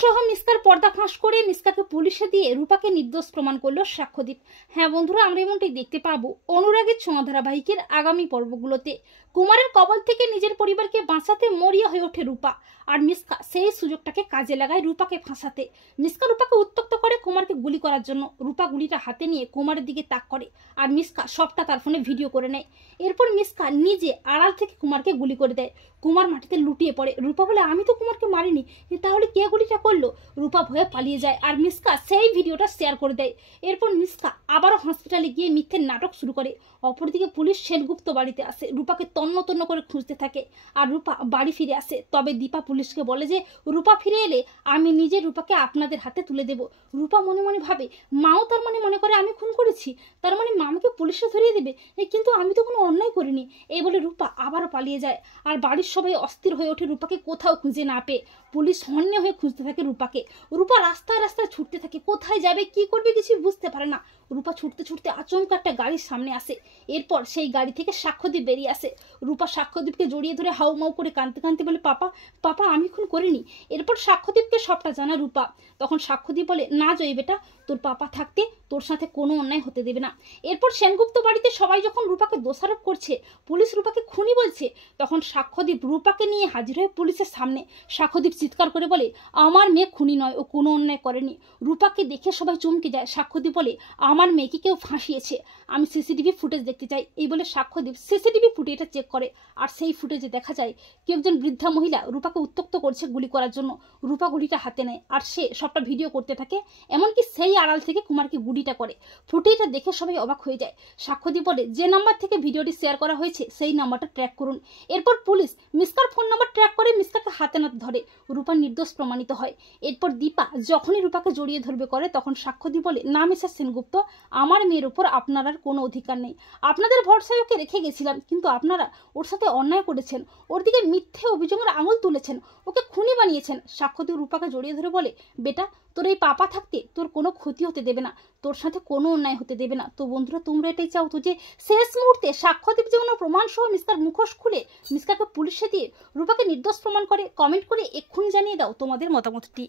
সহ মিসকার পর্দা ফাঁস করে মিসকাকে পুলিশে দিয়ে রূপাকে নির্দোষ প্রমাণ করলো সাক্ষ্যদীপ। হ্যাঁ বন্ধুরা, আমরা এমনটাই দেখতে পাবো অনুরাগের ছোঁয়া ধারাবাহিকের আগামী পর্বগুলোতে। কুমারের কবল থেকে নিজের পরিবারকে বাঁচাতে মরিয়া হয়ে ওঠে রূপা, আর মিসকা সেই সুযোগটাকে কাজে লাগায় রূপাকে ফাঁসাতে। মিসকা রূপাকে উত্ত্যক্ত করে কুমারকে গুলি করার জন্য। রূপা গুলিটা হাতে নিয়ে কুমারের দিকে তাক করে, আর মিসকা সবটা তার ফোনে ভিডিও করে নেয়। এরপর মিসকা নিজে আড়াল থেকে কুমারকে গুলি করে দেয়। কুমার মাটিতে লুটিয়ে পড়ে। রূপা বলে, আমি তো কুমারকে মারিনি, তাহলে কে গুলিটা করলো? রূপা ভয়ে পালিয়ে যায়, আর মিসকা সেই ভিডিওটা শেয়ার করে দেয়। এরপর মিসকা আবারও হসপিটালে গিয়ে মিথ্যের নাটক শুরু করে। অপরদিকে পুলিশ সেনগুপ্ত বাড়িতে আসে, রূপাকে তন্ন তন্ন করে খুঁজতে থাকে, আর রূপা বাড়ি ফিরে আসে। তবে দীপা পুলিশকে বলে যে রূপা ফিরে এলে আমি নিজে রূপাকে আপনাদের হাতে তুলে দেব। রূপা মনে মনে ভাবে, মাও তার মনে করে আমি খুন করেছি, তার মানে মা আমাকে পুলিশে ধরিয়ে দেবে, কিন্তু আমি তো কোনো অন্যায় করিনি। এই বলে রূপা আবারও পালিয়ে যায়, আর বাড়ির সবাই অস্থির হয়ে ওঠে রূপাকে কোথাও খুঁজে না পেয়ে। পুলিশ হন্যে হয়ে খুঁজতে থাকে রূপাকে। রূপা রাস্তায় রাস্তায় ছুটতে থাকে, কোথায় যাবে কি করবে কিছু বুঝতে পারে না। রূপা ছুটতে ছুটতে আচমকা একটা গাড়ির সামনে আসে। এরপর সেই গাড়ি থেকে সাক্ষ্যদীপ বেরিয়ে আসে। রূপা সাক্ষ্যদীপকে জড়িয়ে ধরে হাউমাউ করে কাঁদতে কাঁদতে বলে, পাপা পাপা আমি খুন করিনি। এরপর সাক্ষ্যদীপকে সবটা জানা রূপা। তখন সাক্ষ্যদীপ বলে, না জয়ী বেটা, তোর পাপা থাকতে তোর সাথে কোনো অন্যায় হতে দেবে না। এরপর সেনগুপ্ত বাড়িতে সবাই যখন রূপাকে দোষারোপ করছে, পুলিশ রূপাকে খুনি বলছে, তখন সাক্ষ্যদীপ রূপাকে নিয়ে হাজির হয়ে পুলিশের সামনে। সাক্ষ্যদীপ চিৎকার করে বলে, আমার মেয়ে খুনি নয়, ও কোনো অন্যায় করেনি। রূপাকে দেখে সবাই চমকে যায়। সাক্ষ্যদীপ বলে, আমার মেয়েকে কেউ ফাঁসিয়েছে, আমি সিসিটিভি ফুটেজ দেখতে চাই। এই বলে সাক্ষ্যদীপ সিসিটিভি ফুটেজটা চেক করে, আর সেই ফুটেজে দেখা যায় কেউ একজন বৃদ্ধা মহিলা রূপাকে উত্ত্যক্ত করছে গুলি করার জন্য। রূপা গুলিটা হাতে নেয়, আর সে সবটা ভিডিও করতে থাকে, এমনকি সেই আড়াল থেকে কুমারকে গুলিটা করে। ফুটেজটা দেখে সবাই অবাক হয়ে যায়। সাক্ষ্যদীপ বলে, যে নাম্বার থেকে ভিডিওটি শেয়ার করা হয়েছে সেই নাম্বারটা ট্র্যাক করুন। এরপর পুলিশ মিসকার ফোন নাম্বার ট্র্যাক করে মিসকাকে হাতে নাতে ধরে। রূপা নির্দোষ প্রমাণিত হয়। এরপর দীপা যখনই রূপাকে জড়িয়ে ধরবে করে, তখন সাক্ষ্যদীপ বলে, না মিসেস সেনগুপ্ত, আমার মেয়ের উপর আপনার আর কোনো অধিকার নেই। আপনাদের ভরসায় ওকে রেখে গেছিলাম, কিন্তু আপনারা ওর সাথে অন্যায় করেছেন, ওর দিকে মিথ্যে অভিযোগের আঙুল তুলেছেন, ওকে খুনি বানিয়েছেন। সাক্ষ্যদীপ রূপাকে জড়িয়ে ধরে বলে, বেটা, তোর এই পাপা থাকতে তোর কোনো ক্ষতি হতে দেবে না, তোর সাথে কোনো অন্যায় হতে দেবে না। তো বন্ধুরা, তোমরা এটাই চাও তো যে শেষ মুহূর্তে সাক্ষ্যদীপ যে কোনো প্রমাণ সহ মিসকার মুখোশ খুলে মিসকাকে পুলিশে দিয়ে রূপাকে নির্দোষ প্রমাণ করে? কমেন্ট করে এক্ষুনি জানিয়ে দাও তোমাদের মতামতটি।